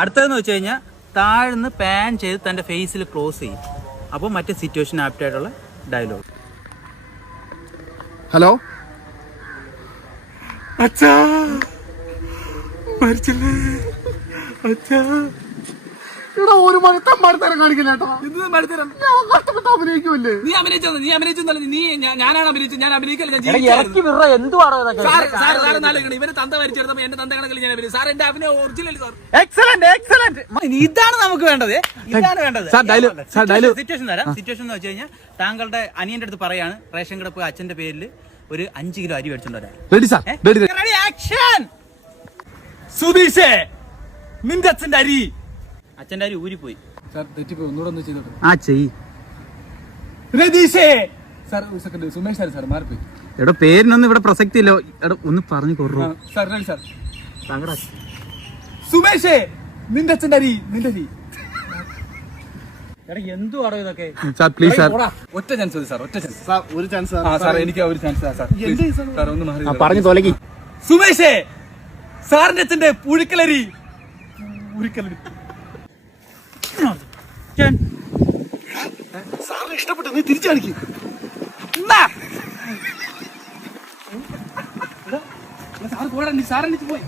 അടുത്തതെന്ന് വെച്ച് കഴിഞ്ഞാൽ താഴ്ന്ന് പാൻ ചെയ്ത് തൻ്റെ ഫേസിൽ ക്ലോസ് ചെയ്യും. അപ്പോൾ മറ്റേ സിറ്റുവേഷൻ ആപ്റ്റായിട്ടുള്ള ഡയലോഗ്. ഹലോ അച്ഛാ, മരിച്ചില്ലേ അച്ഛാ? ഇവിടെ ഒരു മണിത്തരം കാണിക്കില്ല കേട്ടോ. കഷ്ടപ്പെട്ട് അഭിനയിക്കുമല്ലേ? നീ അഭിനയിച്ചൊന്നല്ല, ഞാനാണ് അഭിനയിച്ചത്. ഞാൻ അഭിനയിക്കല്ല, ഇവന് തന്ത വരിച്ചെടുത്തപ്പോ എന്റെ തന്ത കണക്കിൽ ഞാൻ അഭിനയിച്ചു. സാർ എന്റെ അഭിനയം ഒറിജിനൽ സാർ. എക്സലന്റ്. ഇതാണ് നമുക്ക് വേണ്ടത്. സിറ്റുവേഷൻ തരാം. സിറ്റുവേഷൻ എന്ന് വെച്ച് കഴിഞ്ഞാൽ താങ്കളുടെ അനിയന്റെ അടുത്ത് പറയാണ് റേഷൻ കട പോയി അച്ഛന്റെ പേരിൽ ഒരു 5 കിലോ അരി മേടിച്ചോണ്ട് വരാൻ. Ready action. സുധീഷേ, നിന്റെ അച്ഛന്റെ അരി. അച്ഛന്റെ അരി ഊരിപ്പോയി. സാർ തെറ്റിപ്പോയി, ഒന്നുകൂടെ ഒന്ന് ചെയ്തോട്ടെ. ചെയ്. രതീഷേ. സാർ ഒരു സെക്കൻഡ്, സുമേഷ് സാർ മാറിപ്പോയി. എടോ പേരിനൊന്നും ഇവിടെ പ്രസക്തി ഇല്ലോ. എടോ ഒന്ന് പറഞ്ഞു കൊറു. Sir ready sir. താങ്കളുടെ സുമേഷേ, നിന്റെ അച്ഛന്റെ അരി. എന്തുവാടോ ഇതൊക്കെ? സാർ പ്ലീസ് സാർ, ഒറ്റ ചാൻസ് മതി സാർ, ഒറ്റ ചാൻസ്. ഒരു ചാൻസ് സാർ എനിക്ക് ഒരു ചാൻസ് സാർ. സാർ ഒന്ന് മാറി പറഞ്ഞു തോലക്കി. സുമേഷേ, സാറിന്റെ അച്ഛന്റെ പുഴുക്കലരി. സാറിന് ഇഷ്ടപ്പെട്ടു, നീ തിരിച്ചു കാണിക്കും. സാർ പോടാ, സാറിന് പോയി.